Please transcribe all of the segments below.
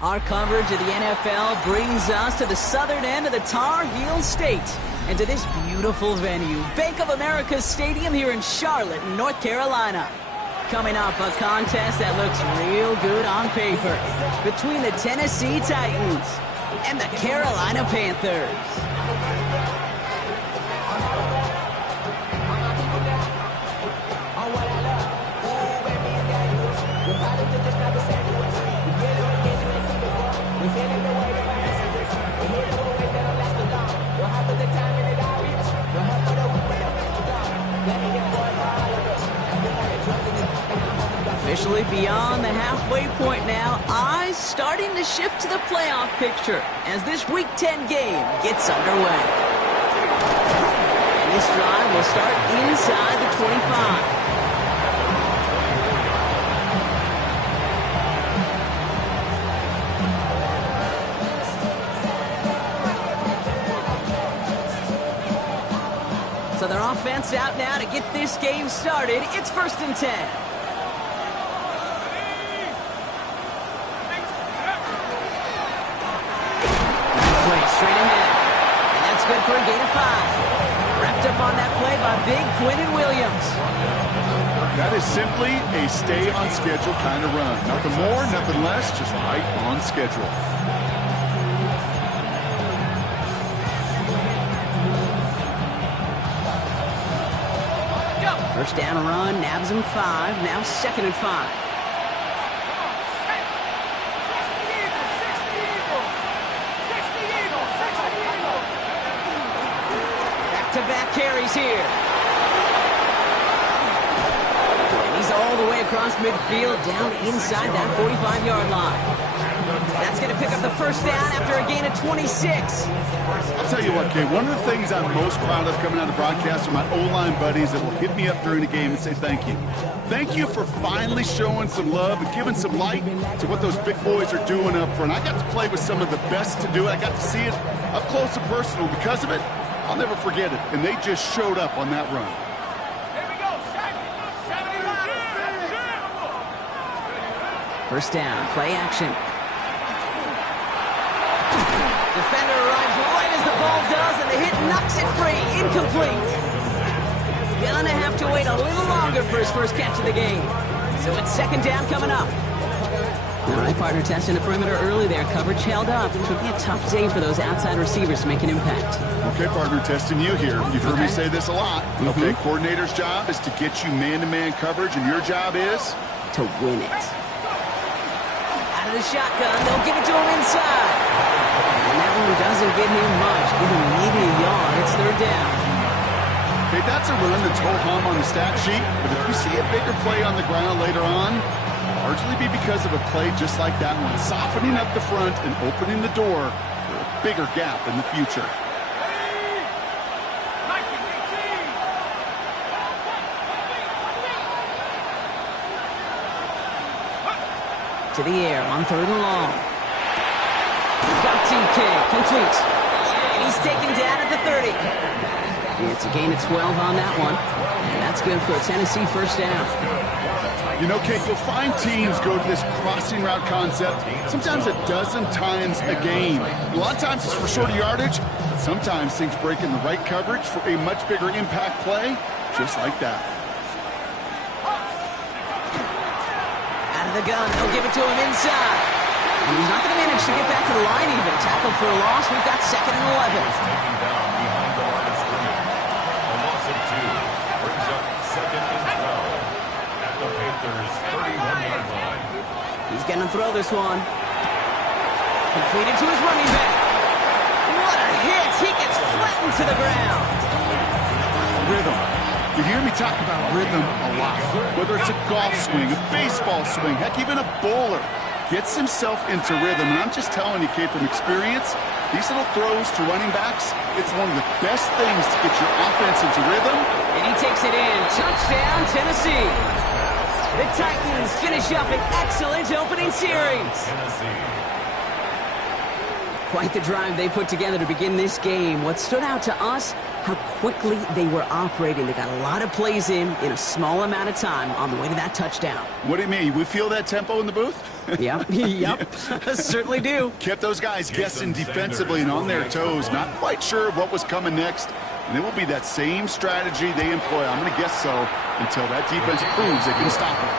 Our coverage of the NFL brings us to the southern end of the Tar Heel State and to this beautiful venue, Bank of America Stadium here in Charlotte, North Carolina. Coming up, a contest that looks real good on paper between the Tennessee Titans and the Carolina Panthers. Officially beyond the halfway point now, eyes starting to shift to the playoff picture as this Week 10 game gets underway. And this drive will start inside the 25. So their offense out now to get this game started. It's 1st and 10. Straight ahead. And that's good for a gain of 5. Wrapped up on that play by big Quinnen Williams. That is simply a stay-on-schedule kind of run. Nothing more, nothing less, just right on schedule. First down run, nabs him 5. Now 2nd and 5. Back-to-back carries here. And he's all the way across midfield, down inside that 45-yard line. That's going to pick up the first down after a gain of 26. I'll tell you what, Kate, one of the things I'm most proud of coming out of broadcast are my O-line buddies that will hit me up during the game and say thank you. Thank you for finally showing some love and giving some light to what those big boys are doing up front. I got to play with some of the best to do it. I got to see it up close and personal. Because of it, I'll never forget it. And they just showed up on that run. Here we go. 75. First down, play action. Defender arrives right as the ball does, and the hit knocks it free. Incomplete. Gonna have to wait a little longer for his first catch of the game. So it's 2nd down coming up. All right, partner, testing the perimeter early there. Coverage held up. It could be a tough day for those outside receivers to make an impact. Okay, partner, testing you here. You've heard me say this a lot. Okay, coordinator's job is to get you man-to-man coverage, and your job is? To win it. Out of the shotgun, they'll give it to him inside. And that one doesn't get him much. Give him maybe a yard. It's 3rd down. Okay, that's a run that's ho-hum on the stat sheet, but if you see a bigger play on the ground later on, largely be because of a play just like that one, softening up the front and opening the door for a bigger gap in the future. To the air on 3rd and long. Got TK, complete. And he's taken down at the 30. It's a gain of 12 on that one. And that's good for a Tennessee first down. You know, Kate, you'll find teams go to this crossing route concept sometimes a dozen times a game. A lot of times it's for shorter yardage, but sometimes things break in the right coverage for a much bigger impact play, just like that. Out of the gun, they'll give it to him inside. And he's not going to manage to get back to the line even. Tackled for a loss. We've got 2nd and 11. Taken down behind the line of scrimmage. A loss of 2 brings up 2nd and 12 at the Panthers' 31-yard line. He's going to throw this one. Completed to his running back. What a hit! He gets flattened to the ground. Rhythm. You hear me talk about rhythm a lot. Whether it's a golf swing, a baseball swing, heck, even a bowler gets himself into rhythm. And I'm just telling you, Kate, from experience, these little throws to running backs, it's one of the best things to get your offense into rhythm. And he takes it in. Touchdown, Tennessee. The Titans finish up an excellent opening series. Quite the drive they put together to begin this game. What stood out to us, how quickly they were operating. They got a lot of plays in a small amount of time on the way to that touchdown. What do you mean? We feel that tempo in the booth? Yep. Certainly do. Kept those guys guessing defensively and on their toes, not quite sure of what was coming next. And it will be that same strategy they employ, I'm going to guess so, until that defense proves they can stop it.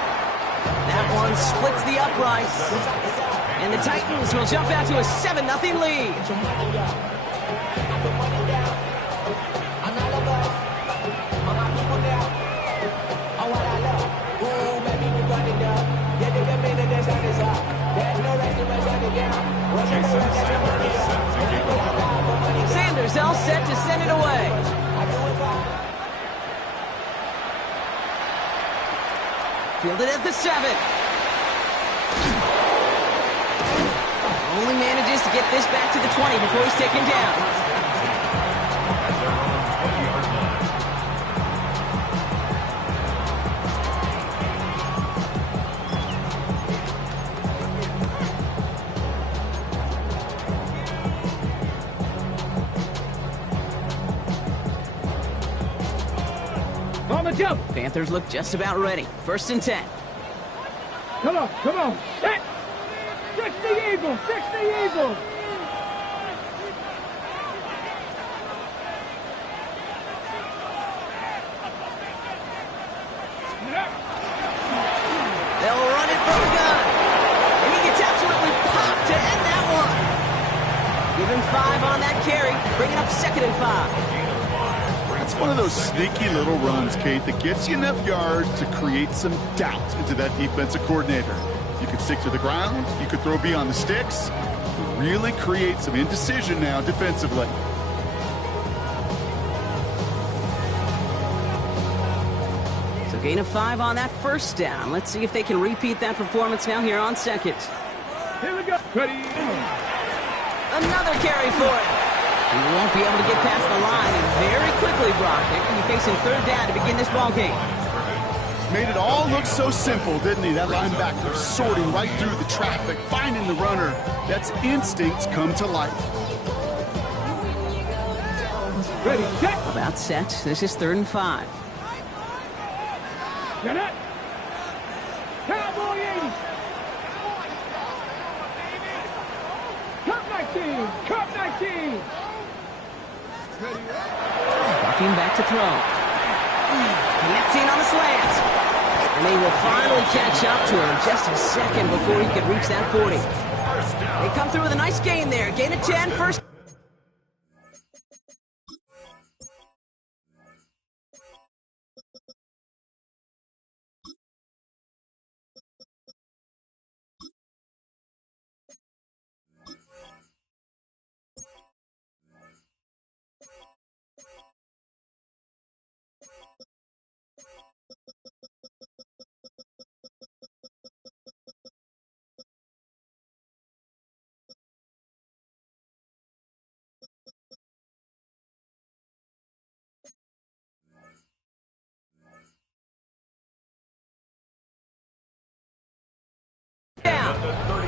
That one splits the uprights. And the Titans will jump out to a 7-0 lead. Sanders all set to send it away. Fielded at the 7. Only manages to get this back to the 20 before he's taken down. Panthers look just about ready. 1st and 10. Come on. Set. 60 Eagles. They'll run it from the gun. And he gets absolutely popped to end that one. Give him 5 on that carry. Bring it up 2nd and 5. It's one of those sneaky little runs, Kate, that gets you enough yards to create some doubt into that defensive coordinator. You could stick to the ground, you could throw beyond the sticks, really create some indecision now defensively. So gain of 5 on that 1st down. Let's see if they can repeat that performance now here on 2nd. Here we go. Ready. Another carry for it. He won't be able to get past the line, and very quickly, Brock, they're going to be facing 3rd down to begin this ball game. Made it all look so simple, didn't he? That linebacker sorting right through the traffic, finding the runner. That's instincts come to life. Ready, set. About set. This is 3rd and 5. Get it. Cowboy 80. Cup 19. Walking back to throw. Connecting on the slant. And they will finally catch up to him just a second before he could reach that 40. They come through with a nice gain there. Gain of 10, 1st.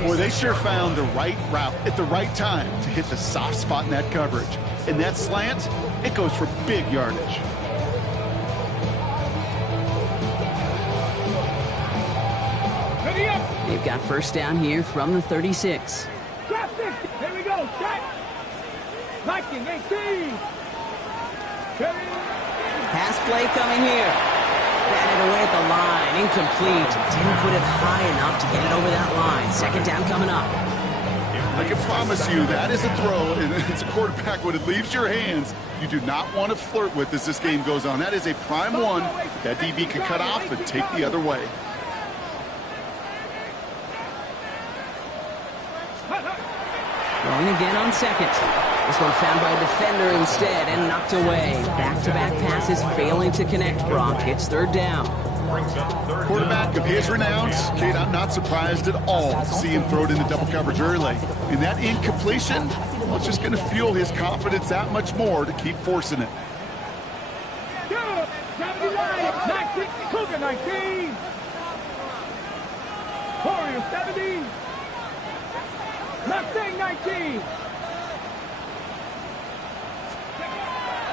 Boy, they sure found the right route at the right time to hit the soft spot in that coverage. And that slant, it goes for big yardage. Ready up. They've got first down here from the 36. Drop this. Here we go. Shot. Viking 18. Ready. Pass play coming here. Batted away at the line. Incomplete. Didn't put it high enough to get it over that line. Second down coming up. I can promise you that is a throw, and it's a quarterback when it leaves your hands. You do not want to flirt with as this game goes on. That is a prime one that DB can cut off and take the other way. Going again on second. This one found by a defender instead and knocked away. Back-to-back passes failing to connect, Brock. It's third down. Quarterback of his renowns, Kate, I'm not surprised at all to see him throw it into double coverage early. And that incompletion, well, it's just going to fuel his confidence that much more to keep forcing it. Go. 19. Cougar 19. Warrior 70. Mustang 19.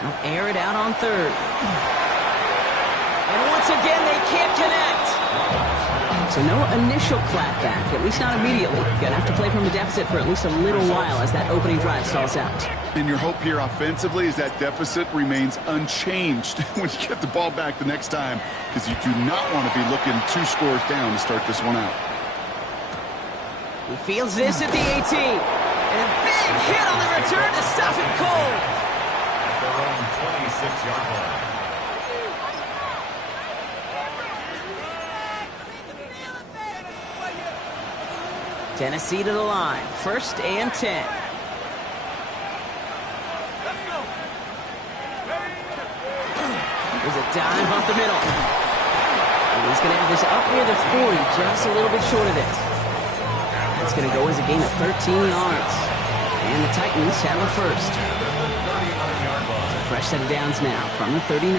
They'll air it out on third. And once again, they can't connect. So no initial clapback, at least not immediately. Gonna have to play from a deficit for at least a little while as that opening drive stalls out. And your hope here offensively is that deficit remains unchanged when you get the ball back the next time, because you do not want to be looking 2 scores down to start this one out. He feels this at the 18. And a big hit on the return to stop him cold. At their own 26-yard line. Tennessee to the line. First and 10. There's a dive up the middle. And he's going to have this up near the 40, just a little bit short of it. That's going to go as a gain of 13 yards. And the Titans have a first. Fresh set of downs now from the 39.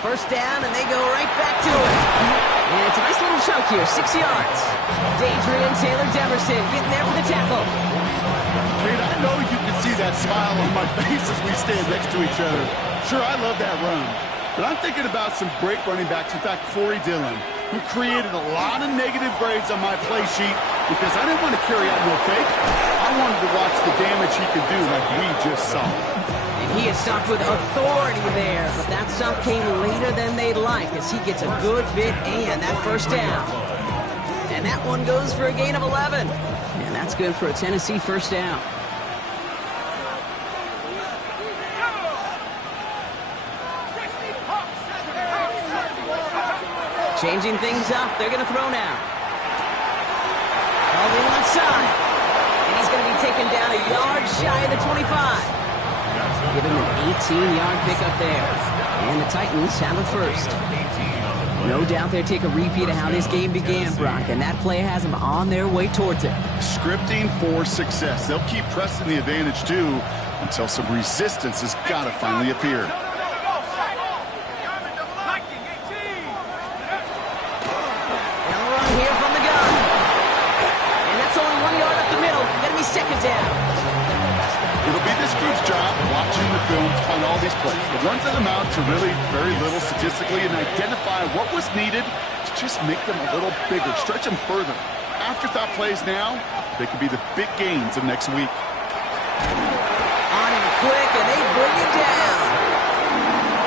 First down, and they go right back to it. And it's a nice little chunk here, 6 yards. Dadrian Taylor-Deverson getting there for the tackle. Kate, I know you can see that smile on my face as we stand next to each other. Sure, I love that run. But I'm thinking about some great running backs. In fact, Corey Dillon, who created a lot of negative grades on my play sheet because I didn't want to carry out no fake. I wanted to watch the damage he could do like we just saw. And he is stopped with authority there, but that stop came later than they'd like as he gets a good bit and that first down. And that one goes for a gain of 11. And that's good for a Tennessee first down. Changing things up. They're going to throw now. All the left side. And he's going to be taken down a yard shy of the 25. Give him an 18-yard pickup there. And the Titans have a first. No doubt they'll take a repeat of how this game began, Brock, and that play has them on their way towards it. Scripting for success. They'll keep pressing the advantage, too, until some resistance has got to finally appear. Second down. It'll be this group's job watching the film to find all these plays. The ones that amount to really very little statistically and identify what was needed to just make them a little bigger, stretch them further. Afterthought plays now, they could be the big gains of next week. On him quick, and they bring him down.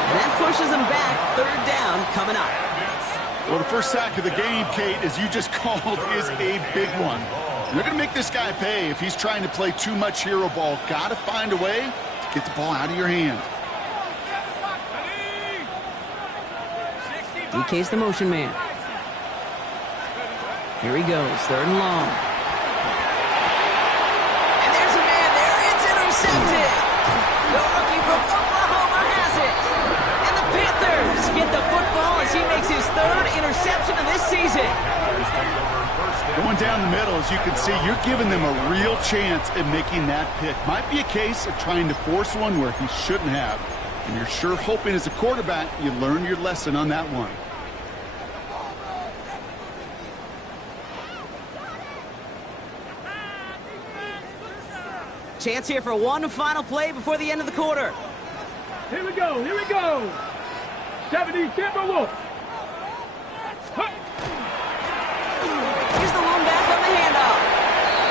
And that pushes them back. Third down coming up. Well, the first sack of the game, Kate, as you just called, is a big one. They're going to make this guy pay if he's trying to play too much hero ball. Got to find a way to get the ball out of your hand. DK's the motion man. Here he goes, third and long. And there's a man there. It's intercepted. The rookie from Oklahoma has it. And the Panthers get the football as he makes his third interception of this season. Going down the middle, as you can see, you're giving them a real chance at making that pick. Might be a case of trying to force one where he shouldn't have. And you're sure hoping as a quarterback you learn your lesson on that one. Chance here for one final play before the end of the quarter. Here we go, here we go. 70 Timberwolves. Here's the lone back on the handoff.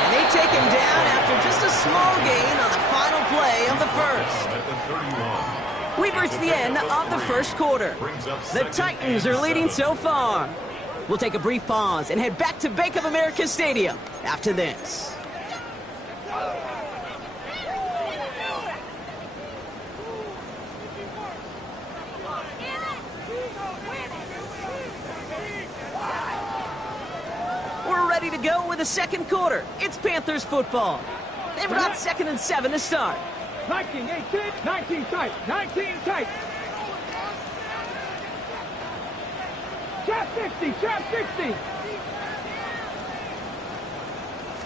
And they take him down after just a small gain on the final play of the first. At the 31. We've reached the end of the first quarter. The Titans are leading so far. We'll take a brief pause and head back to Bank of America Stadium after this. We're ready to go with the second quarter. It's Panthers football. They've got 2nd and 7 to start. 19, 18, 19 tight, 19 tight. Shot 60, shot 60.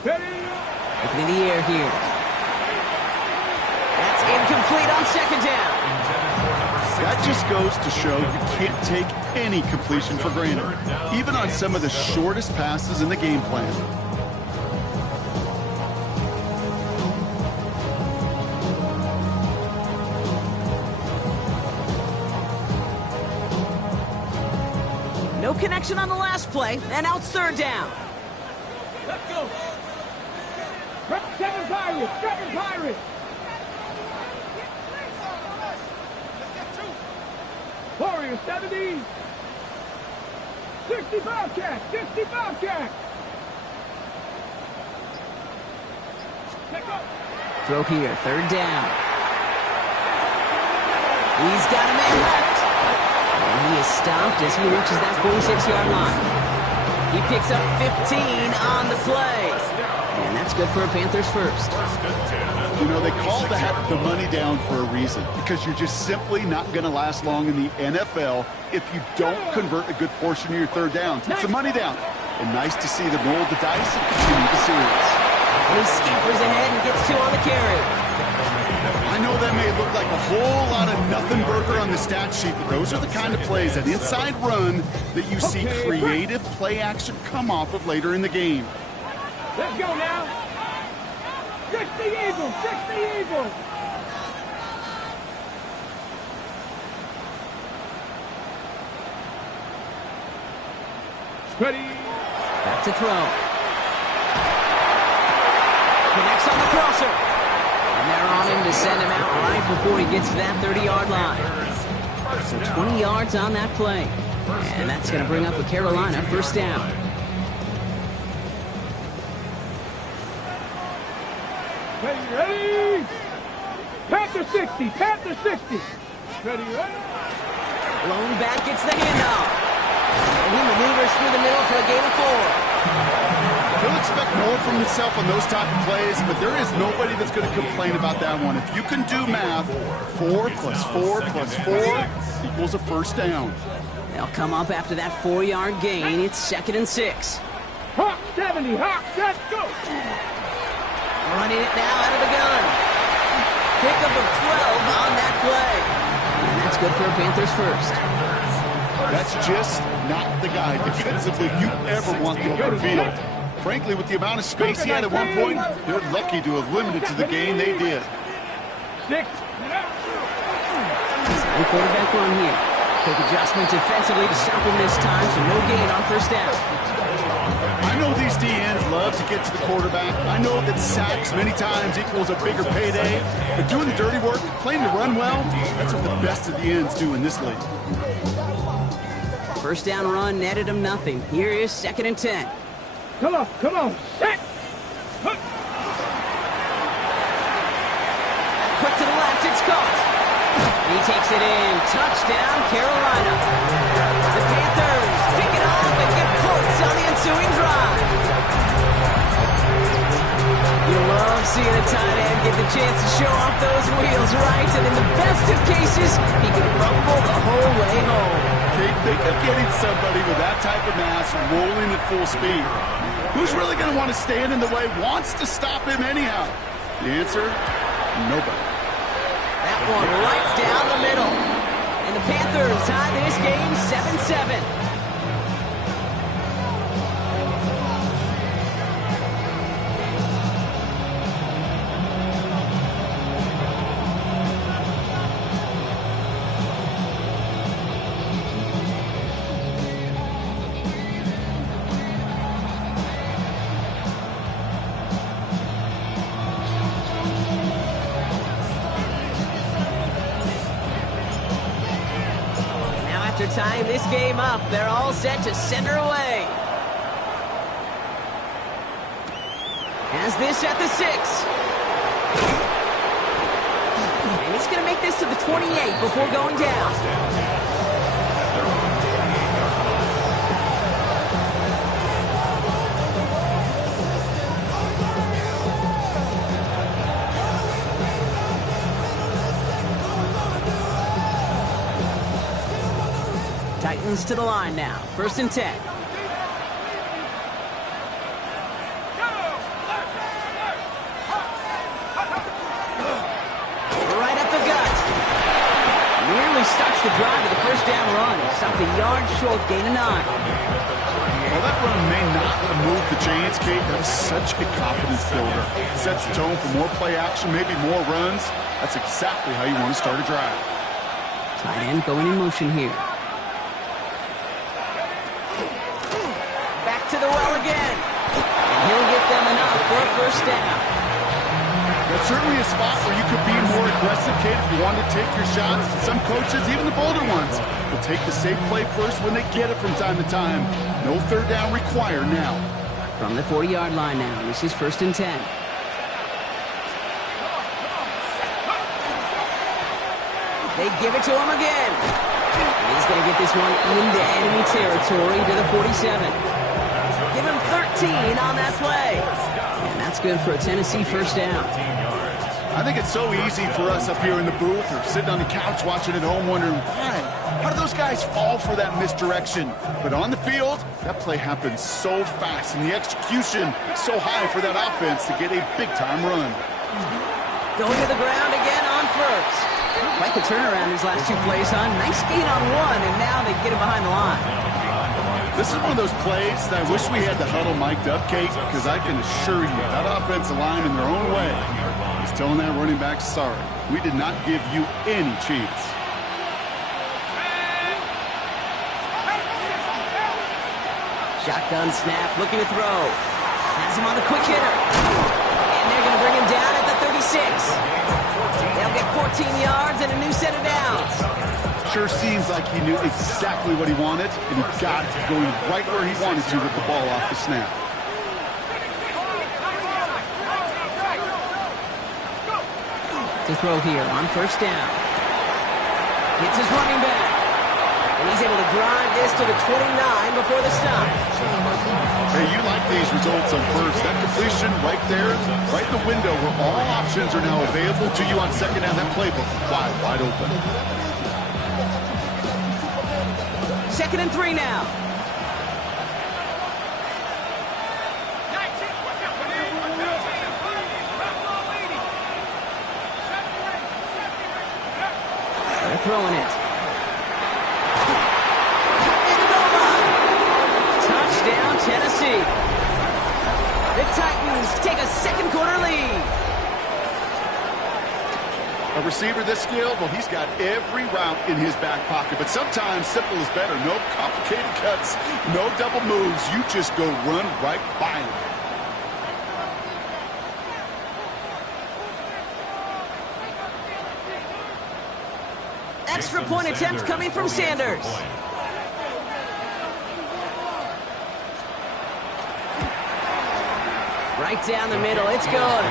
Ready? Looking in the air here. That's incomplete on second down. That just goes to show you can't take any completion for granted, even on some of the shortest passes in the game plan. No connection on the last play, and now it's third down. Let's go. Seven Pirates, seven Pirates. Warriors 70. 60 Bobcats, 60 Bobcats. Let's go. Throw here, third down. He's got a man left. And he is stopped as he reaches that 46-yard line. He picks up 15 on the play. And that's good for a Panthers first. You know, they call that the money down for a reason, because you're just simply not going to last long in the NFL if you don't convert a good portion of your third downs. It's a money down. And nice to see them roll the dice and continue the series. And he scampers ahead and gets 2 on the carry. I know that may look like a whole lot of nothing burger on the stat sheet, but those are the kind of plays, that inside run, that you see creative play action come off of later in the game. Let's go now. 60 Eagles, 60 Eagles. Ready. Back to throw. Connects on the crosser. And they're on him to send him out right before he gets to that 30-yard line. So 20 yards on that play. And that's going to bring up a Carolina first down. Ready. Panther 60, Panther 60. Ready. Lone back gets the handoff. And he maneuvers through the middle for a gain of 4. He'll expect more from himself on those type of plays, but there is nobody that's going to complain about that one. If you can do math, 4 plus 4 plus 4 equals a first down. They'll come up after that 4-yard gain. It's 2nd and 6. Hawk 70, Hawk, let's go. Running it now out of the gun. Pickup of 12 on that play. And that's good for a Panthers first. That's just not the guy defensively you ever want in the field. Frankly, with the amount of space he had at one point, they're lucky to have limited to the gain they did. 6. New quarterback run here. Quick adjustment defensively to stop him this time, so no gain on first down. I know these DNs love to get to the quarterback. I know that sacks many times equals a bigger payday. But doing the dirty work, playing to run well, that's what the best of the ends do in this league. First down run netted him nothing. Here is 2nd and 10. Come on, come on. Set. Quick to the left, it's caught. He takes it in. Touchdown, Carolina. The Panthers pick it off and get points on the ensuing drive. You love seeing a tight end get the chance to show off those wheels, right? And in the best of cases, he can rumble the whole way home. Think of getting somebody with that type of mass rolling at full speed. Who's really going to want to stand in the way, wants to stop him anyhow? The answer, nobody. That one right down the middle. And the Panthers tie this game 7-7. After tying this game up, they're all set to send her away. Has this at the 6. And he's going to make this to the 28 before going down. Titans to the line now. 1st and 10. Right up the gut. Nearly starts the drive with the first down run. Stopped a yard short, gain of 9. Well, that run may not have moved the chains, Kate. That is such a confidence builder. Sets the tone for more play action, maybe more runs. That's exactly how you want to start a drive. Tight end going in motion here. To the well again. And he'll get them enough for a first down. That's certainly a spot where you could be more aggressive, Kate, if you want to take your shots. Some coaches, even the bolder ones, will take the safe play first when they get it from time to time. No third down required now. From the 40-yard line now, this is 1st and 10. They give it to him again. He's going to get this one into enemy territory to the 47. Give him 13 on that play. And that's good for a Tennessee first down. I think it's so easy for us up here in the booth or sitting on the couch watching at home wondering, why? How do those guys fall for that misdirection? But on the field, that play happens so fast, and the execution so high for that offense to get a big-time run. Going to the ground again on 1st. Quite the turnaround these last 2 plays, huh? Nice gain on 1, and now they get him behind the line. This is one of those plays that I wish we had the huddle mic'd up, Kate, because I can assure you that offensive line in their own way is telling that running back, sorry, we did not give you any chance. Shotgun snap, looking to throw. Has him on the quick hitter. And they're going to bring him down at the 36. They'll get 14 yards and a new set of downs. Sure seems like he knew exactly what he wanted, and he got it going right where he wanted to with the ball off the snap. To throw here on 1st down. Hits his running back. And he's able to drive this to the 29 before the stop. Hey, you like these results on 1st. That completion right there, right in the window where all options are now available to you on 2nd down. That playbook wide open. 2nd and 3 now. They're throwing it. In the goal line. Touchdown, Tennessee. The Titans take a 2nd quarter lead. A receiver this skilled, well, he's got every route in his back pocket. But sometimes simple is better. No complicated cuts, no double moves. You just go run right by him. Extra point attempt coming from Sanders. Right down the middle. It's good.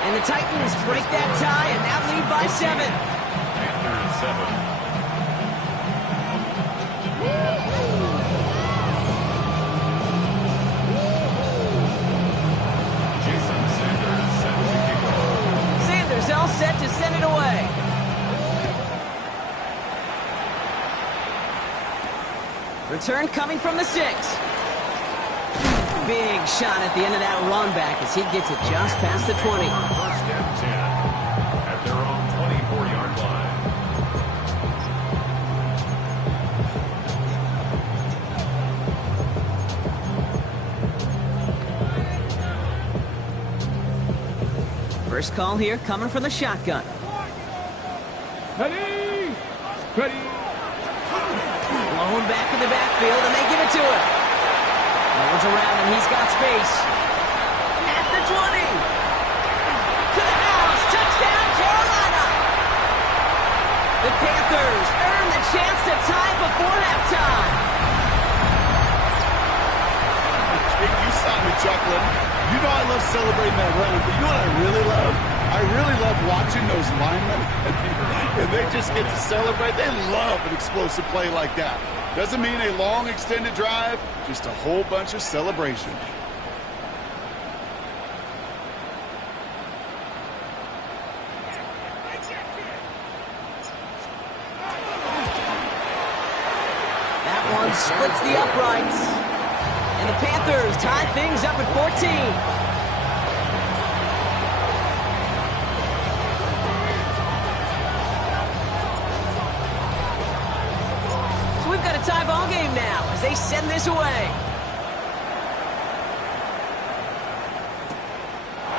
And the Titans break that tie and now lead by 7. Panthers 7. Jason Sanders set to kick off. Sanders all set to send it away. Return coming from the 6. Big shot at the end of that run back as he gets it just past the 20. 1st and 10 at their own 24-yard line. First call here coming from the shotgun. Ready? Ready? Blown back in the backfield, and they give it to him. No one's around him. He's got space. At the 20. To the house. Touchdown, Carolina. The Panthers earn the chance to tie it before halftime. You saw me chuckling. You know I love celebrating that run, but you know what I really love? I really love watching those linemen, and they just get to celebrate. They love an explosive play like that. Doesn't mean a long, extended drive, just a whole bunch of celebration. That one splits the uprights. And the Panthers tie things up at 14. We've got a tie ball game now as they send this away.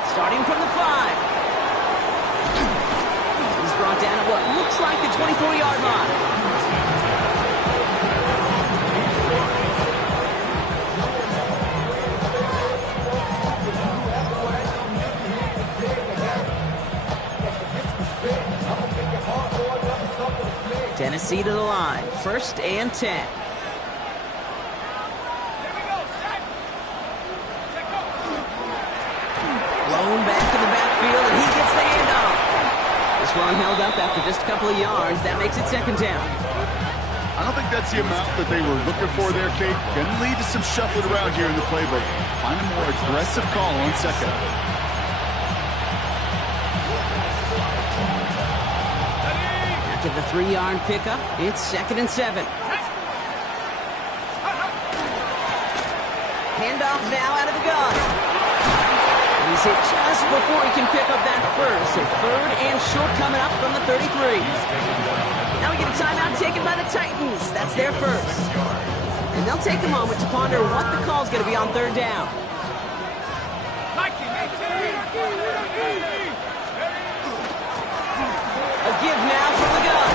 Starting from the 5. He's brought down at what looks like the 24-yard line. Tennessee to the line. 1st and 10. Blown back to the backfield, and he gets the handoff. This one held up after just a couple of yards. That makes it 2nd down. I don't think that's the amount that they were looking for there, Kate. Going to lead to some shuffling around here in the playbook. Find a more aggressive call on 2nd. To the 3-yard pickup, it's 2nd and 7. Handoff now out of the gun. He's hit just before he can pick up that first. So 3rd and short coming up from the 33. Now we get a timeout taken by the Titans. That's their first. And they'll take a moment to ponder what the call's going to be on 3rd down. A give now from the gun.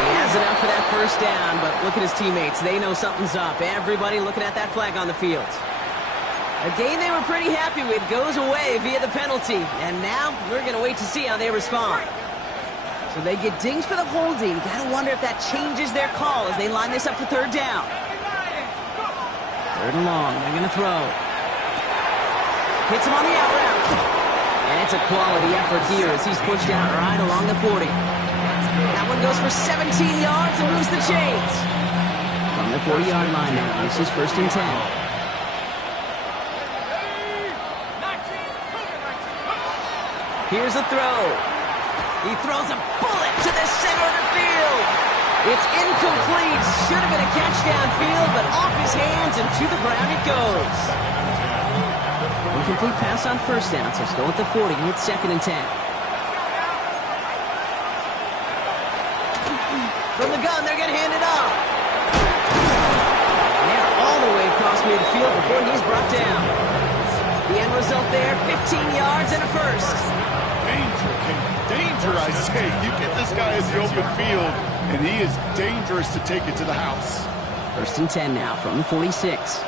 He has enough for that 1st down, but look at his teammates. They know something's up. Everybody looking at that flag on the field. A game they were pretty happy with goes away via the penalty, and now we're going to wait to see how they respond. So they get dinged for the holding. You got to wonder if that changes their call as they line this up for 3rd down. 3rd and long. They're going to throw. Hits him on the out route. And it's a quality effort here as he's pushed out right along the 40. That one goes for 17 yards and moves the chains. From the 40-yard line now, this is 1st and 10. Here's a throw. He throws a bullet to the center of the field. It's incomplete. Should have been a catch downfield, but off his hands and to the ground it goes. Incomplete pass on 1st down, so still at the 40. It's 2nd and 10. From the gun, they're going to hand it off. And they're all the way across midfield before he's brought down. The end result there, 15 yards and a first. Danger, King. Danger, I say. You get this guy in the open field, and he is dangerous to take it to the house. 1st and 10 now from the 46.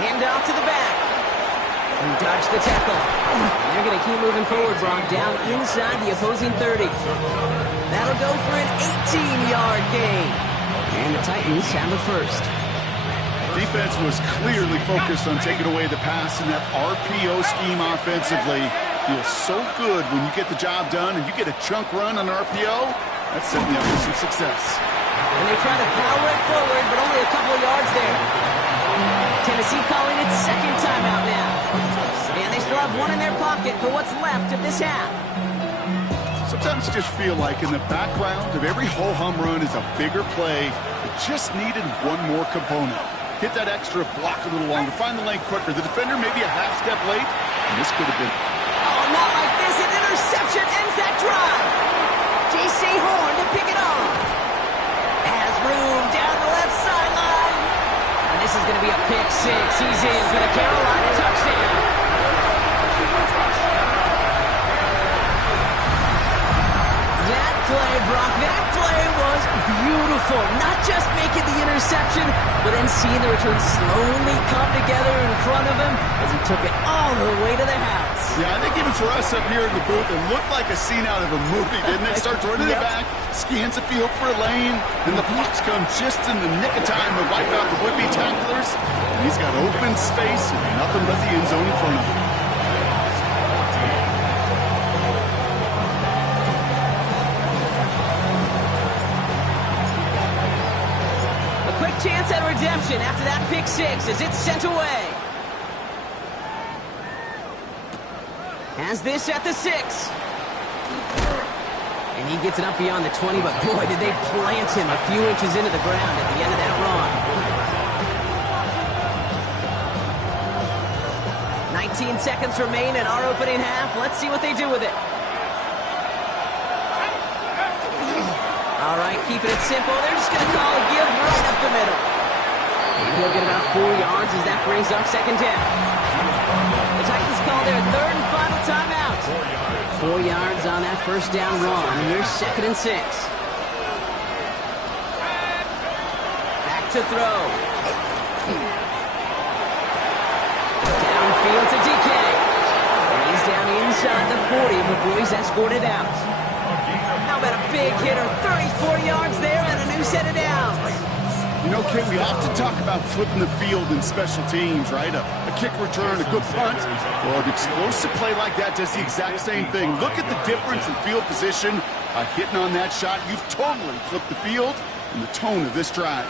Handoff to the back. He dodged the tackle. And they're going to keep moving forward, Brock, down inside the opposing 30. That'll go for an 18-yard gain. And the Titans have the first. Defense was clearly focused on taking away the pass in that RPO scheme offensively. Feels so good when you get the job done and you get a chunk run on RPO. That's setting you up for some success. And they try to power it forward, but only a couple of yards there. Tennessee calling its 2nd timeout now. And they still have one in their pocket for what's left of this half. Sometimes you just feel like in the background of every ho-hum run is a bigger play that just needed one more component. Hit that extra block a little longer, find the lane quicker. The defender maybe a half step late, and this could have been... Oh, not like this. An interception ends that drive. J.C. Horn to pick it off. Has room down the left sideline. And this is going to be a pick 6. He's in for the Carolina touchdown. That play, Brock, that play was beautiful. Not just making the interception, but then seeing the return slowly come together in front of him as he took it all the way to the house. Yeah, I think even for us up here in the booth, it looked like a scene out of a movie, didn't it? Starts running it back, scans the field for a lane, and the blocks come just in the nick of time to wipe out the would-be tacklers. And he's got open space and nothing but the end zone in front of him. A quick chance at redemption after that pick six as it's sent away. Has this at the 6. And he gets it up beyond the 20, but boy, did they plant him a few inches into the ground at the end of that run. 19 seconds remain in our opening half. Let's see what they do with it. All right, keeping it simple. They're just going to call a give right up the middle. And he'll get about 4 yards as that brings up second down. The Titans call their third and final timeout. 4 yards on that first down run. Here's second and 6. Back to throw. Downfield to DK. And he's down inside the 40 before he's escorted out. How about a big hitter? 34 yards there and a new set of downs. You know, Kate, we often talk about flipping the field in special teams, right? A kick return, a good punt. Well, an explosive play like that does the exact same thing. Look at the difference in field position. By hitting on that shot, you've totally flipped the field and the tone of this drive.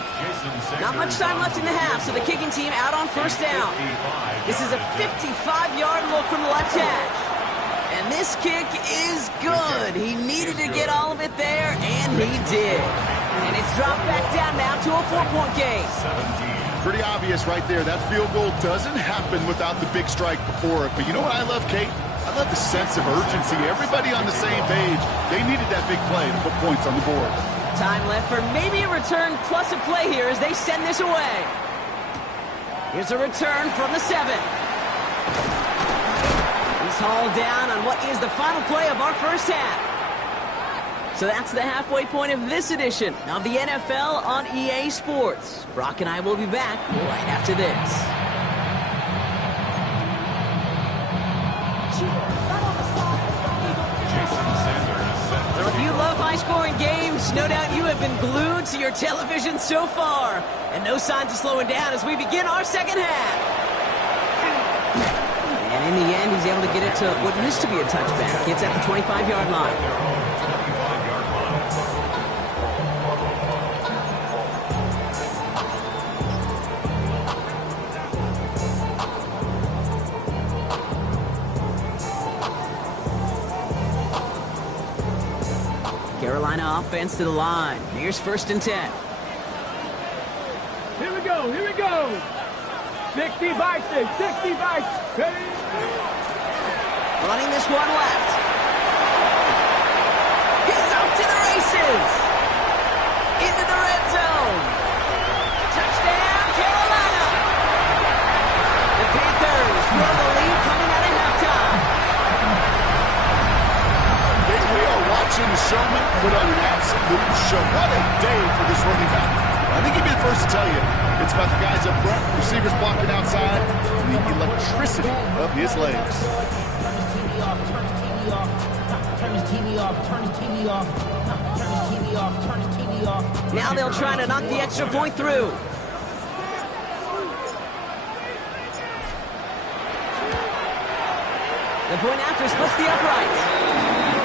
Not much time left in the half, so the kicking team out on first down. This is a 55-yard look from the left hash. And this kick is good. He needed to get all of it there, and he did. And it's dropped back down now to a 4-point game. Pretty obvious right there. That field goal doesn't happen without the big strike before it. But you know what I love, Kate? I love the sense of urgency. Everybody on the same page. They needed that big play to put points on the board. Time left for maybe a return plus a play here as they send this away. Here's a return from the 7. He's hauled down on what is the final play of our first half. So that's the halfway point of this edition of the NFL on EA Sports. Brock and I will be back right after this. So if you love high-scoring games, no doubt you have been glued to your television so far. And no signs of slowing down as we begin our second half. And in the end, he's able to get it to what used to be a touchback. It's at the 25-yard line. Carolina offense to the line. Here's first and 10. Here we go, here we go. 60 by 6, 60 by 6. Ready? Running this one left. He's off to the races. Into the red zone. Touchdown, Carolina. The Panthers grow the lead coming out of halftime. We are watching the showman put on an absolute show. What a day for this running back. I think he'd be the first to tell you it's about the guys up front, receivers blocking outside, and the electricity of his legs. Now they'll try to knock the extra point through. The point after splits the uprights.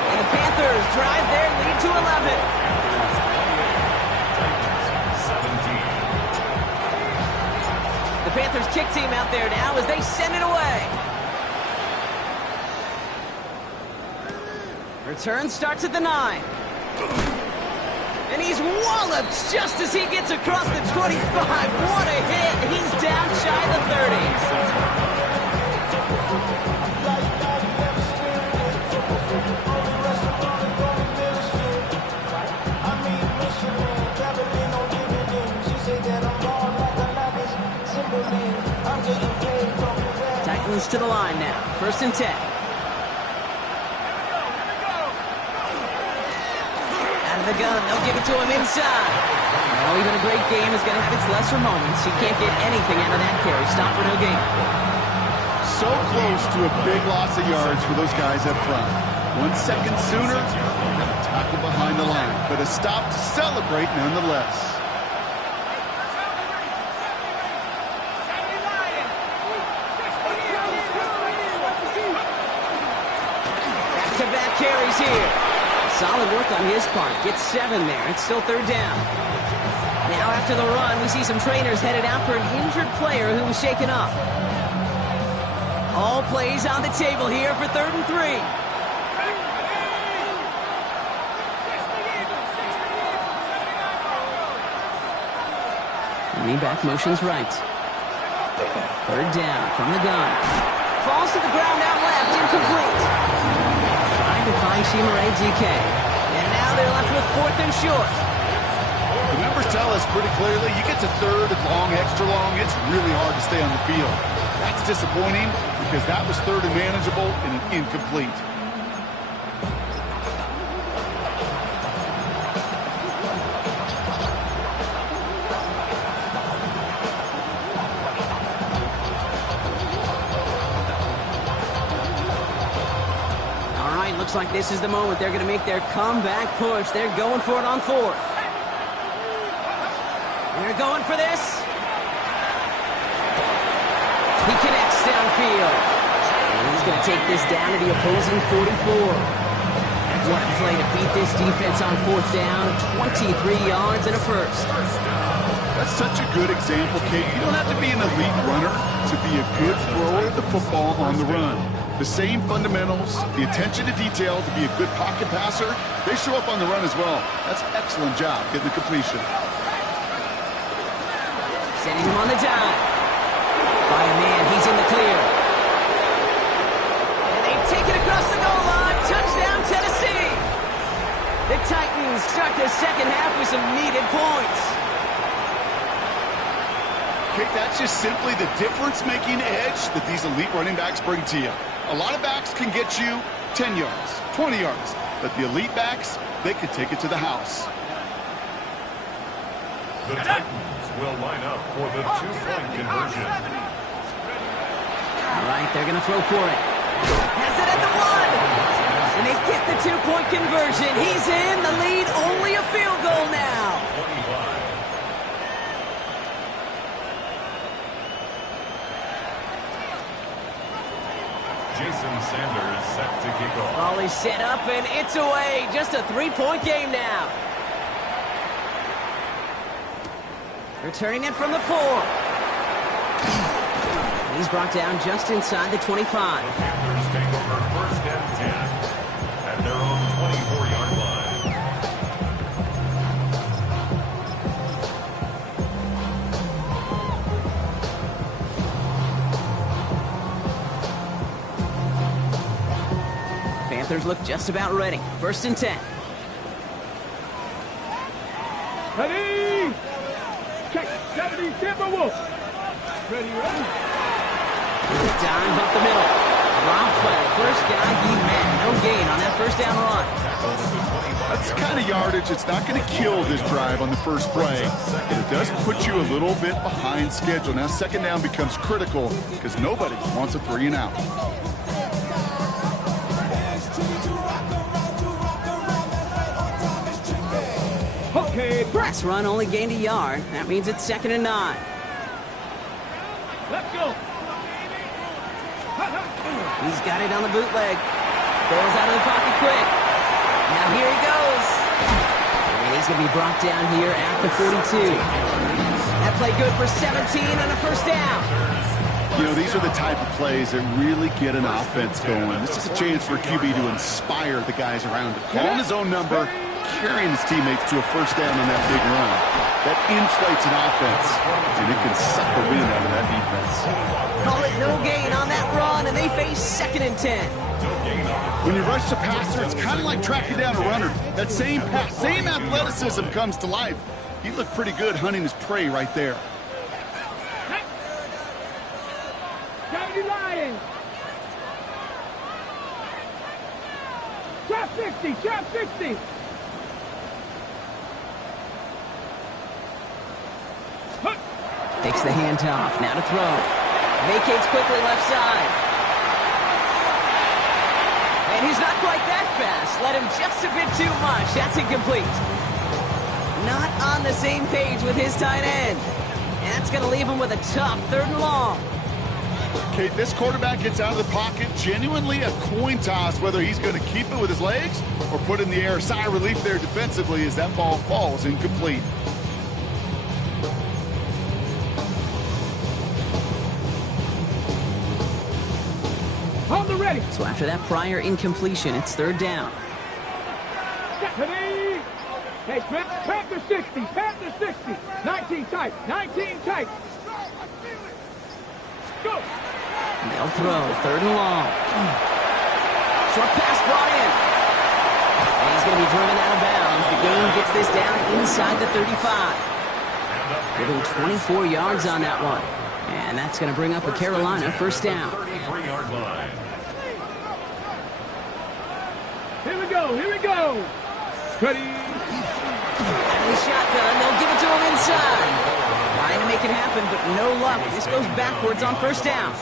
And the Panthers drive their lead to 11. The Panthers kick team out there now as they send it away. Return starts at the 9. And he's walloped just as he gets across the 25. What a hit. He's down shy of the 30. Titans to the line now. First and 10. Out of the gun. They'll give it to him inside. Well, even a great game is going to have its lesser moments. You can't get anything out of that carry. Stop for no gain. so close to a big loss of yards for those guys up front. 1 second sooner, and a tackle behind the line. But a stop to celebrate nonetheless. Back-to-back carries here. Solid work on his part. Gets 7 there. It's still 3rd down. Now after the run, we see some trainers headed out for an injured player who was shaken up. All plays on the table here for 3rd and 3. Running back motions right. 3rd down from the gun. Falls to the ground out left, incomplete. Trying to find Chimere DK. And now they're left with 4th and short. The numbers tell us pretty clearly, you get to 3rd and long, extra long, it's really hard to stay on the field. That's disappointing because that was 3rd and manageable and an incomplete. All right, looks like this is the moment they're going to make their comeback push. They're going for it on 4th. They're going for this. He connects downfield. And he's going to take this down to the opposing 44. What a play to beat this defense on 4th down. 23 yards and a first. That's such a good example, Kate. You don't have to be an elite runner to be a good thrower of the football on the run. The same fundamentals, the attention to detail to be a good pocket passer, they show up on the run as well. That's an excellent job getting the completion. Sending him on the dive. By a man, he's in the clear. And they take it across the goal line. Touchdown, Tennessee. The Titans start the second half with some needed points. Kate, that's just simply the difference-making edge that these elite running backs bring to you. A lot of backs can get you 10 yards, 20 yards, but the elite backs, they can take it to the house. The Titans will line up for the 2-point conversion. All right, they're going to throw for it. Has it at the 1. And they get the 2-point conversion. He's in the lead, only a field goal now. 25. Jason Sanders set to kick off. Ball is set up, and it's away. Just a 3-point game now. Returning it from the 4. He's brought down just inside the 25. Panthers take over 1st and 10 at their own 24-yard line. Panthers look just about ready. 1st and 10. Ready! Check 70 Timberwolves. Ready, ready. Dive up the middle. Dropped by the first guy he met. No gain on that 1st down run. That's the kind of yardage it's not going to kill this drive on the first play, but it does put you a little bit behind schedule. Now 2nd down becomes critical because nobody wants a 3 and out. Okay, Press run only gained a yard. That means it's 2nd and 9. let's go. He's got it on the bootleg. Bails out of the pocket quick. Now here he goes. And he's going to be brought down here at the 42. That play good for 17 and a 1st down. You know, these are the type of plays that really get an offense going. This is a chance for a QB to inspire the guys around him. Calling his own number, carrying his teammates to a 1st down on that big run. That inflates an offense, and it can suck the wind out of that defense. Call it no gain on that run, and they face 2nd and 10. When you rush the passer, it's kind of like tracking down a runner. That same pass, same athleticism comes to life. He looked pretty good hunting his prey right there. County Lions. Drop 60, drop 60. Takes the handoff, now to throw. Vacates quickly left side. fast. Let him just a bit too much. That's incomplete. Not on the same page with his tight end. And that's going to leave him with a tough 3rd and long. Okay, this quarterback gets out of the pocket. Genuinely a coin toss whether he's going to keep it with his legs or put it in the air. Sigh of relief there defensively as that ball falls incomplete. On the ready. So after that prior incompletion, it's 3rd down. Ready. Hey, Panther 60. Panther 60. 19 tight. 19 tight. Go. They'll throw. 3rd and long. Short pass brought in. And he's going to be driven out of bounds. The game gets this down inside the 35. Giving 24 yards on that one. And that's going to bring up a Carolina 1st down. 33-yard line. Here we go. Here we go. Ready. Out of the shotgun. They'll give it to him inside. Trying to make it happen, but no luck. This goes backwards on 1st down.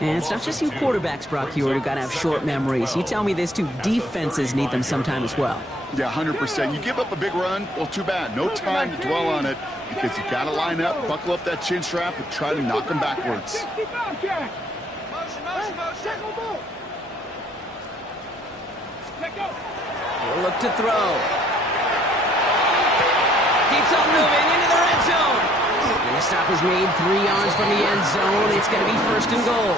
And it's not just you quarterbacks, Brock Huard, who got to have short memories. You tell me this too. Defenses need them sometime as well. Yeah, 100%. You give up a big run, well, too bad. No time to dwell on it because you got to line up, buckle up that chin strap, and try to knock them backwards. He'll look to throw. Keeps on moving into the red zone. And the stop is made 3 yards from the end zone. It's going to be 1st and goal.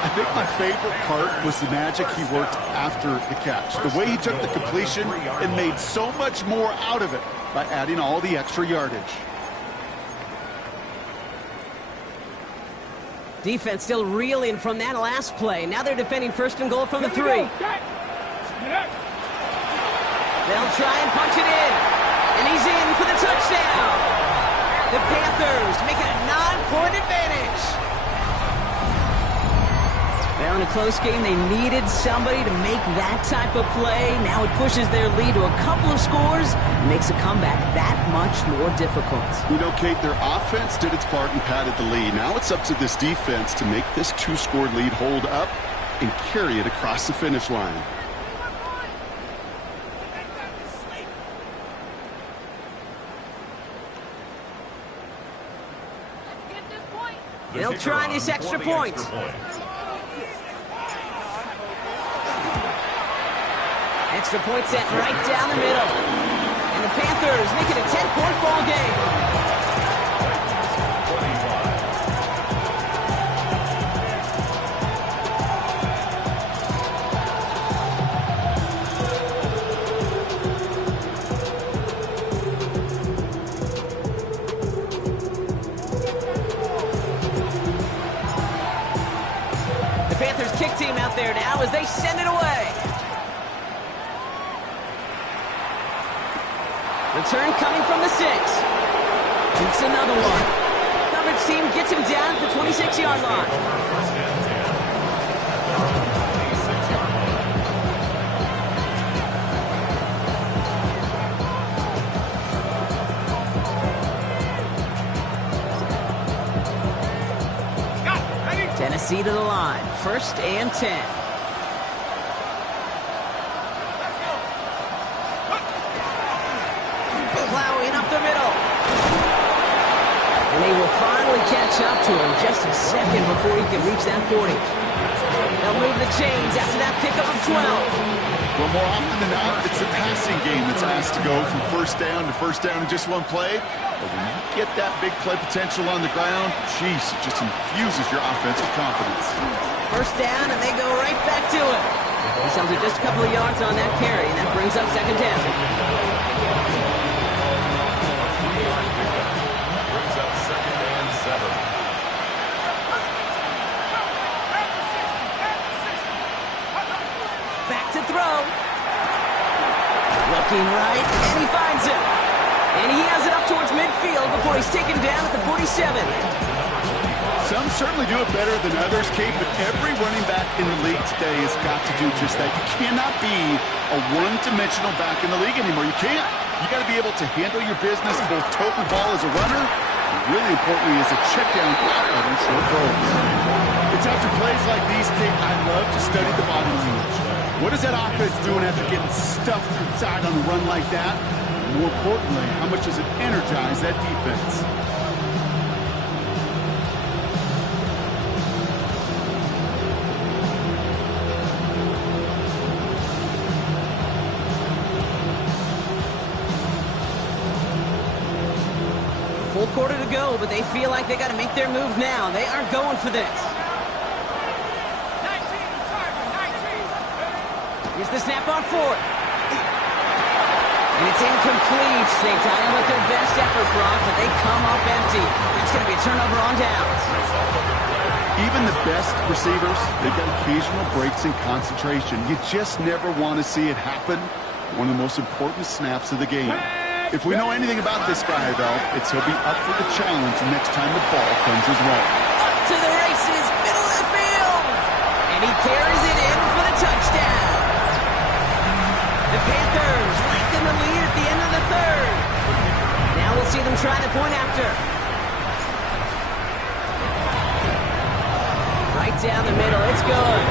I think my favorite part was the magic he worked after the catch. The way he took the completion and made so much more out of it by adding all the extra yardage. Defense still reeling from that last play. Now they're defending 1st and goal from the 3. They'll try and punch it in. And he's in for the touchdown. The Panthers make it a 9-point advantage. Well, in a close game, they needed somebody to make that type of play. Now it pushes their lead to a couple of scores and makes a comeback that much more difficult. You know, Kate, their offense did its part and padded the lead. Now it's up to this defense to make this 2-score lead hold up and carry it across the finish line. They'll try this extra point. Extra point set right down the middle. And the Panthers make it a 10-point ball game. The Panthers kick team out there now as they send it away. Return coming from the 6. Shoots another one. Coverage team gets him down at the 26-yard line. Tennessee to the line. 1st and 10. Plowing up the middle. And they will finally catch up to him just a second before he can reach that 40. They'll move the chains after that pickup of 12. Well, more often than not, it's the passing game that's asked to go from 1st down to 1st down in just one play. But when you get that big play potential on the ground, geez, it just infuses your offensive confidence. 1st down, and they go right back to it. He sells it just a couple of yards on that carry, and that brings up 2nd down. Brings up 2nd and 7. Back to throw. Looking right, and he finds him. And he has it up towards midfield before he's taken down at the 47. Some certainly do it better than others, Kate, but every running back in the league today has got to do just that. You cannot be a one-dimensional back in the league anymore. You can't. You got to be able to handle your business, both tote the ball as a runner, and really importantly as a check down outlet on short goals. It's after plays like these, Kate, I love to study the body language. What is that offense doing after getting stuffed inside on a run like that? More importantly, how much does it energize that defense? Full quarter to go, but they feel like they got to make their move now. They are going for this. 19, Here's the snap on fourth. And it's incomplete. They tie him with their best effort, Brock, but they come up empty. It's going to be a turnover on downs. Even the best receivers, they've got occasional breaks in concentration. You just never want to see it happen. One of the most important snaps of the game. If we know anything about this guy, though, it's he'll be up for the challenge next time the ball comes his way. Up to the races, middle of the field. And he carries it in for the touchdown. The Panthers lengthen the lead at the end of the third. Now we'll see them try the point after. Right down the middle, it's good.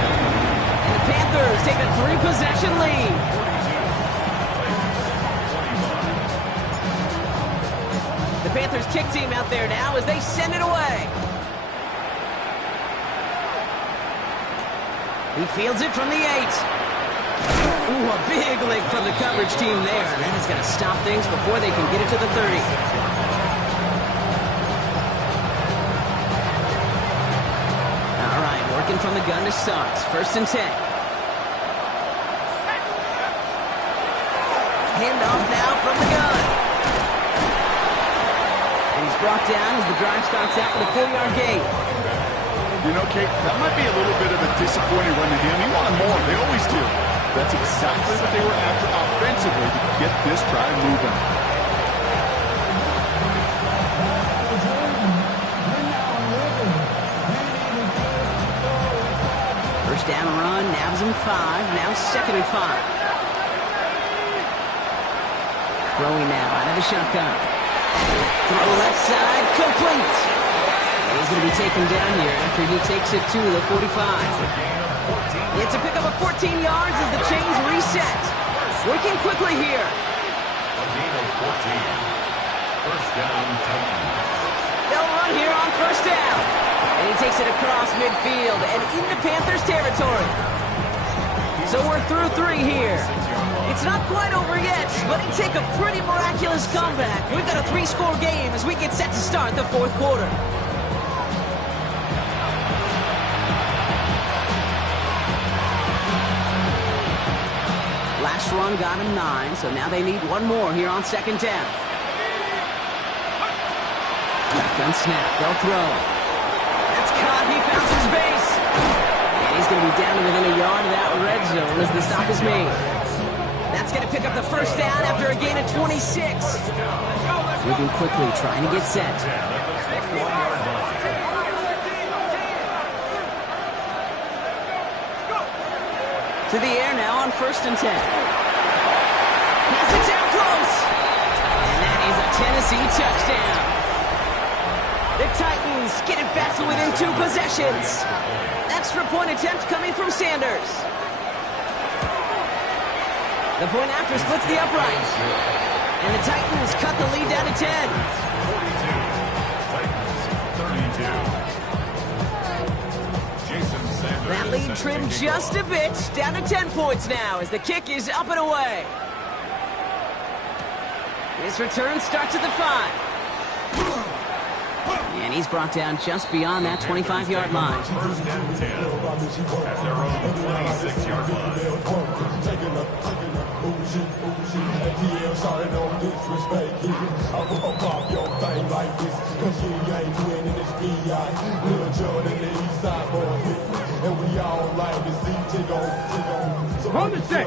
And the Panthers take a 3-possession lead. The Panthers kick team out there now as they send it away. He fields it from the 8. Ooh, a big lick from the coverage team there. And that is going to stop things before they can get it to the 30. All right, working from the gun to start. 1st and 10. Handoff now from the gun. Brought down as the drive starts out with a 4-yard gain. You know, Kate, that might be a little bit of a disappointing run to him. He wanted more. They always do. That's exactly what they were after offensively to get this drive moving. First down run, nabs him 5. Now 2nd and 5. Throwing now out of the shotgun. Throw left side, complete. He's going to be taken down here after he takes it to the 45. It's a pickup of 14 yards as the chains reset. Working quickly here. A gain of 14. First down, Titans. They'll run here on first down. And he takes it across midfield and into Panthers territory. So we're through 3 here. It's not quite over yet, but it take a pretty miraculous comeback. We've got a 3-score game as we get set to start the 4th quarter. Last run got him 9, so now they need one more here on 2nd down. Gun snap, they'll throw. That's caught, he found some space. And he's going to be down to within a yard of that red zone as the stop is made. That's going to pick up the first down after a gain of 26. Moving quickly, trying to get set. To the air now on 1st and 10. Has it down close. And that is a Tennessee touchdown. The Titans get it back to within 2 possessions. Extra point attempt coming from Sanders. The point after splits the upright. And the Titans cut the lead down to 10. 42. Jason Sanders. That lead trimmed just a bit. Down to 10 points now as the kick is up and away. This return starts at the 5. And he's brought down just beyond that 25-yard line. First and 10 at their own 26-yard line.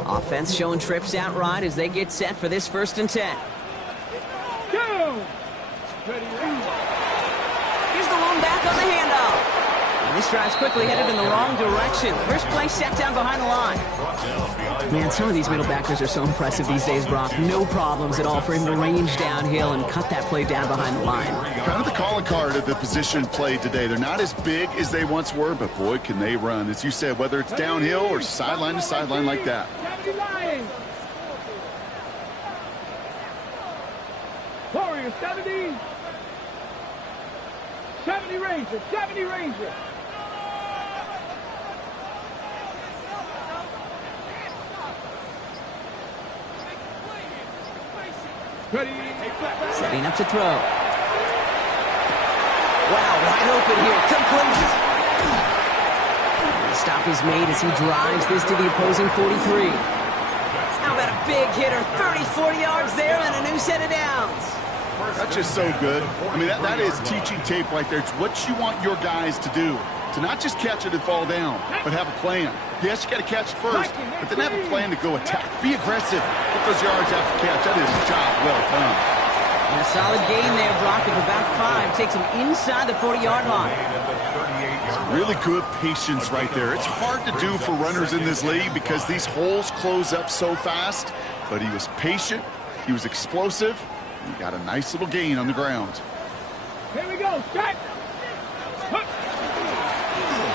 Offense showing trips out right as they get set for this 1st and 10. Go! Here's the one back on the handoff. And This drive's quickly headed in the wrong direction. First play set down behind the line. Man, some of these middle backers are so impressive these days, Brock. No problems at all for him to range downhill and cut that play down behind the line. Kind of the calling card of the position played today. They're not as big as they once were, but boy, can they run. As you said, whether it's downhill or sideline to sideline like that. 70 Lions. Warriors, 70. 70 Rangers, 70 Rangers. Ready. Setting up to throw. Wow, wide open here. Complete. The stop is made as he drives this to the opposing 43. How about a big hitter? 30, 40 yards there and a new set of downs. That's just so good. I mean, that is teaching tape right there. It's what you want your guys to do. To not just catch it and fall down, but have a plan. Yes, you got to catch it first, but then have a plan to go attack. Be aggressive. Get those yards after catch. That is a job well done. And a solid gain there, Brock, of about 5. Takes him inside the 40-yard line. Really good patience right there. It's hard to do for runners in this league because these holes close up so fast, but he was patient. He was explosive. He got a nice little gain on the ground. Here we go. Strike.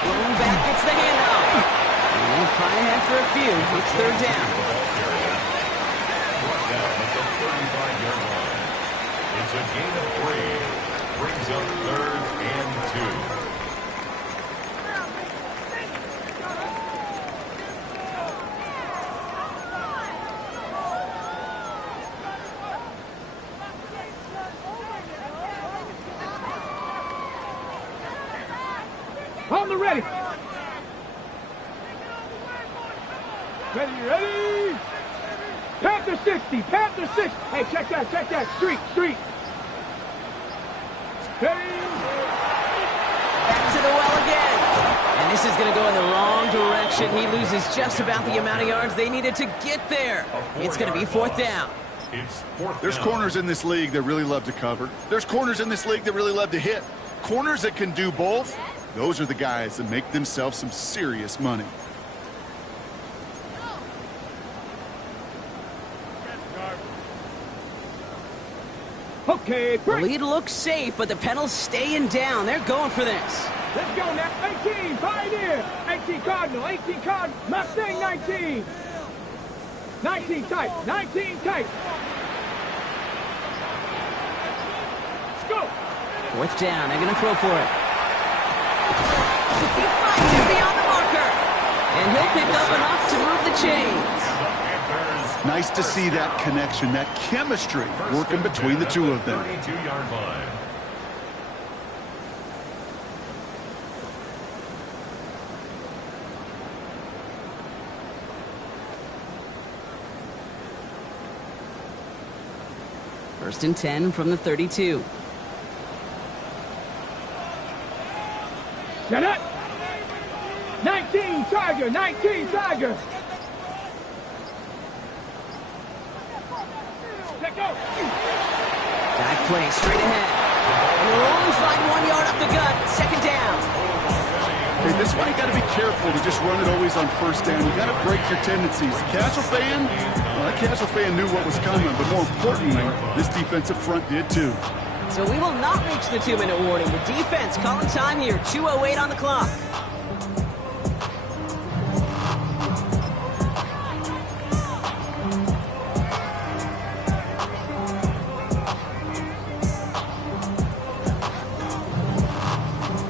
Going back, gets the handoff. And they'll try ahead for a few. It's third down. It's a gain of 3. Brings up 3rd and 2. On the ready. Ready. Panther 60, Panther 60. Hey, check that. Street. Ready. Back to the well again. And this is going to go in the wrong direction. He loses just about the amount of yards they needed to get there. It's going to be 4th down. There's corners in this league that really love to cover. There's corners in this league that really love to hit. Corners that can do both. Those are the guys that make themselves some serious money. Okay, The break. lead looks safe, but the Penals staying down. They're going for this. Let's go now. 18, Pioneer. 18, Cardinal. 18, Cardinal. Mustang, 19. 19 tight. 19 tight. Let's go. 4th down. They're going to throw for it. He finds it beyond the marker. And he'll pick up enough to move the chains. Nice to see that connection, that chemistry working between the two of them. 32-yard line. First and 10 from the 32. Set up. 19 Tiger. 19 Tiger. Let go. Dive play straight ahead. And they'll only find 1 yard up the gut. 2nd down. Okay, this one you got to be careful to just run it always on 1st down. You got to break your tendencies. The casual fan, well, that casual fan knew what was coming, but more importantly, this defensive front did too. So we will not reach the 2-minute warning. The defense calling time here. 2:08 on the clock.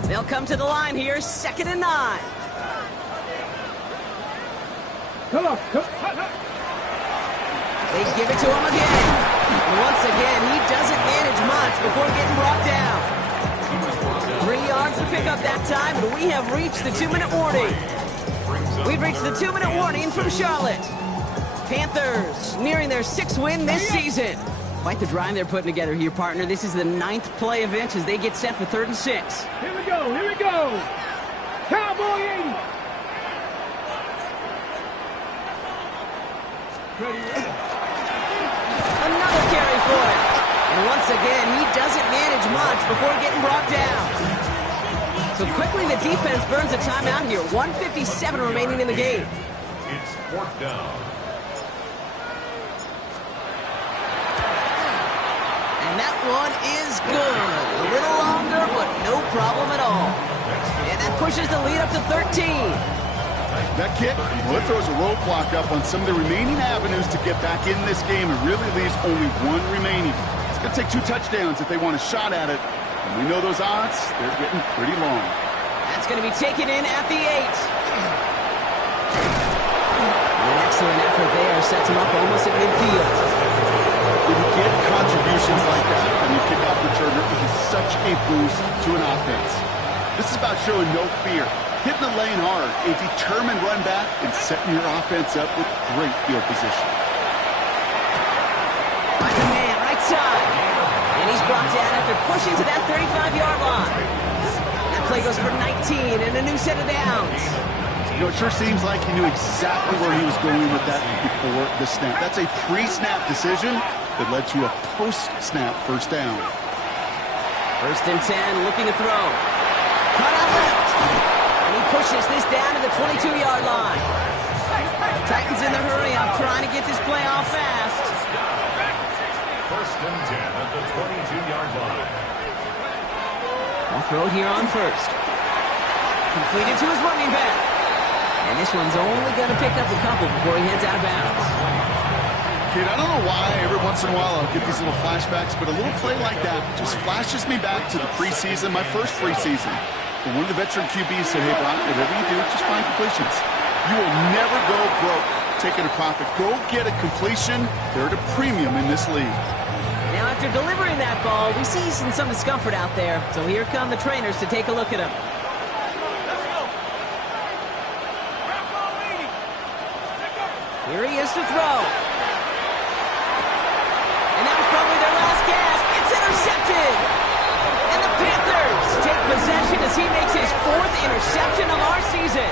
They'll come to the line here. 2nd and 9. Come on. They give it to him again. And once again, he doesn't manage much before getting brought down. 3 yards to pick up that time, and we have reached the 2-minute warning. We've reached the 2-minute warning from Charlotte. Panthers nearing their 6th win this season. Quite the drive they're putting together here, partner. This is the 9th play of it as they get set for 3rd and 6. Here we go. Cowboy 80. Another carry for it. And once again, he doesn't manage much before getting brought down. So quickly the defense burns a timeout here. 1:57 remaining in the game. It's fourth down. And that one is good. A little longer, but no problem at all. And that pushes the lead up to 13. That kick, well, it throws a roadblock up on some of the remaining avenues to get back in this game and really leaves only one remaining. It's going to take 2 touchdowns if they want a shot at it. And we know those odds, they're getting pretty long. That's going to be taken in at the 8. An excellent effort there sets him up almost at midfield. When you get contributions like that on your kickoff returner, it is such a boost to an offense. This is about showing no fear, hitting the lane hard, a determined run back, and setting your offense up with great field position. Finds a man right side. And he's brought down after pushing to that 35-yard line. That play goes for 19 and a new set of downs. You know, it sure seems like he knew exactly where he was going with that before the snap. That's a pre-snap decision that led to a post-snap first down. First and 10, looking to throw. Cut out left. And he pushes this down to the 22-yard line. Titans in the hurry-up, trying to get this play off fast. First and 10 at the 22-yard line. I'll throw here on first. Completed to his running back. And this one's only going to pick up a couple before he heads out of bounds. Kid, I don't know why every once in a while I'll get these little flashbacks, but a little play like that just flashes me back to the preseason, my first preseason. And one of the veteran QBs said, hey, Brian, whatever you do, just find completions. You will never go broke taking a profit. Go get a completion. They're at a premium in this league. Now, after delivering that ball, we see some discomfort out there. So here come the trainers to take a look at him. Here he is to throw. And that was probably their last gasp. It's intercepted. And the Panthers take possession as he makes his 4th interception of our season.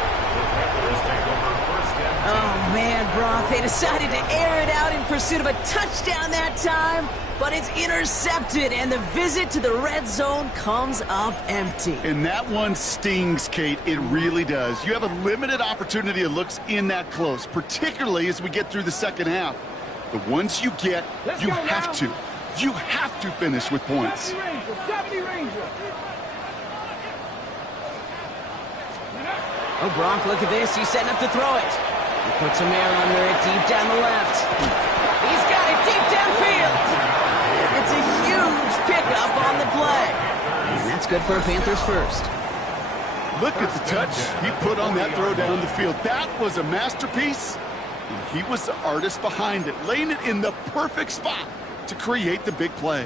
Oh, man, Brock, they decided to air it out in pursuit of a touchdown that time, but it's intercepted, and the visit to the red zone comes up empty. And that one stings, Kate. It really does. You have a limited opportunity that looks in that close, particularly as we get through the second half. But once you get, you have to finish with points. 70 Ranger. Oh, Brock, look at this. He's setting up to throw it. He puts some air under it deep down the left. He's got it deep downfield. It's a huge pickup on the play. And that's good for a Panthers first. Look at the touch he put on that throw down the field. That was a masterpiece. And he was the artist behind it, laying it in the perfect spot to create the big play.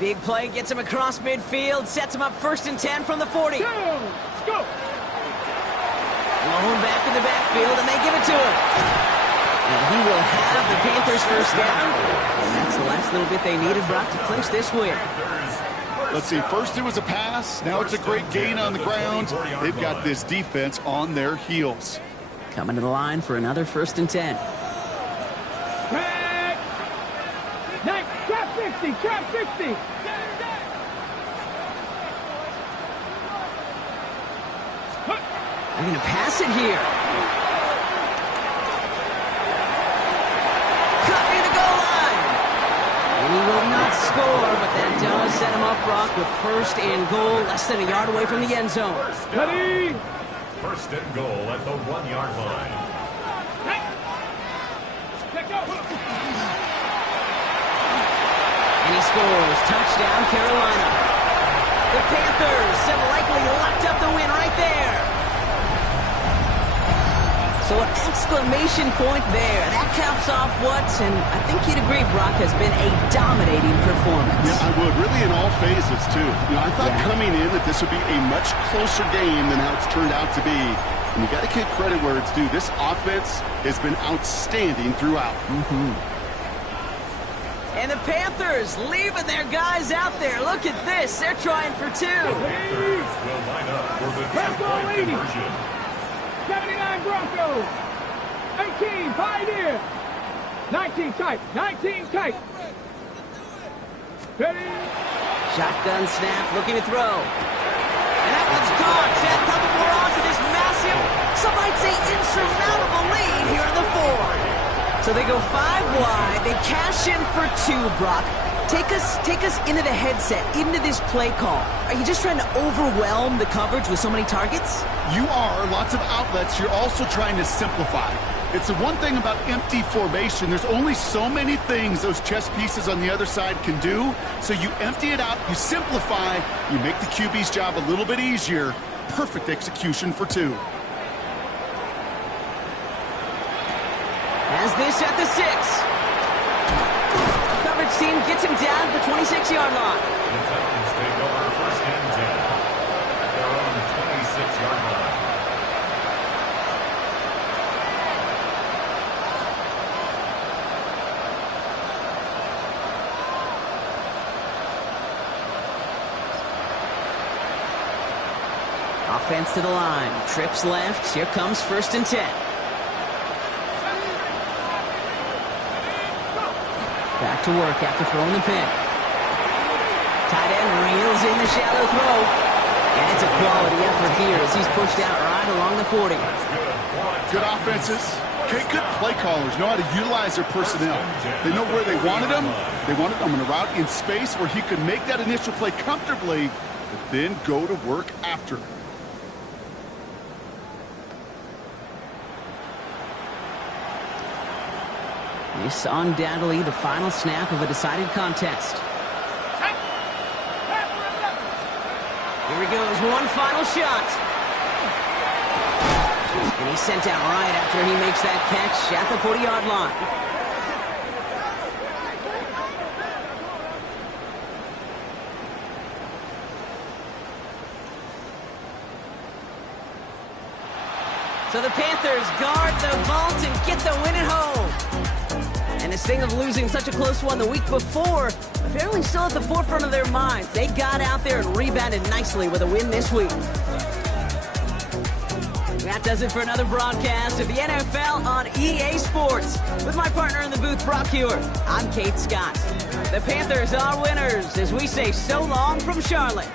Big play gets him across midfield, sets him up 1st and 10 from the 40. Let's go. Blown back in the backfield, and they give it to him. And he will have the Panthers first down. And that's the last little bit they needed, Brock, to clinch this win. Let's see, first it was a pass, now it's a great gain on the ground. They've got this defense on their heels. Coming to the line for another 1st and 10. Trap 60, trap 60. They're going to pass it here. Cut near the goal line. And he will not score, but that does set him up, Brock, with 1st and goal, less than a yard away from the end zone. Ready? 1st and goal at the 1-yard line. And he scores. Touchdown, Carolina. The Panthers have likely locked up the win right there. So an exclamation point there. That caps off what, and I think you'd agree, Brock, has been a dominating performance. Yeah, I would. Really in all phases, too. You know, I thought coming in that this would be a much closer game than how it's turned out to be. And you got to give credit where it's due. This offense has been outstanding throughout. And the Panthers leaving their guys out there. Look at this. They're trying for 2. Panthers will line up for the 2-point conversion. 79 Broncos. 18, Pioneer. 19 tight, 19 tight. Ready? Shotgun snap, looking to throw. And that one's gone. Seth, couple more on to this massive, some might say insurmountable lead here in the fourth. So they go 5 wide. They cash in for 2, Brock. Take us into the headset, into this play call. Are you just trying to overwhelm the coverage with so many targets? You are. Lots of outlets. You're also trying to simplify. It's the one thing about empty formation. There's only so many things those chess pieces on the other side can do. So you empty it out, you simplify, you make the QB's job a little bit easier. Perfect execution for 2. As this at the 6. Coverage team gets him down at the 26-yard line. The Titans take over first and 10 at their own 26-yard line. Offense to the line. Trips left. Here comes first and 10. Back to work after throwing the pick. Tight end reels in the shallow throw. And it's a quality effort here as he's pushed out right along the 40. Good offenses. Okay, good play callers know how to utilize their personnel. They know where they wanted them. They wanted them on a route in space where he could make that initial play comfortably, but then go to work after. This undoubtedly the final snap of a decided contest. Here he goes, one final shot. And he's sent out right after he makes that catch at the 40-yard line. So the Panthers guard the vault and get the win at home. And this thing of losing such a close one the week before, apparently still at the forefront of their minds. They got out there and rebounded nicely with a win this week. That does it for another broadcast of the NFL on EA Sports. With my partner in the booth, Brock Hewitt, I'm Kate Scott. The Panthers are winners as we say so long from Charlotte.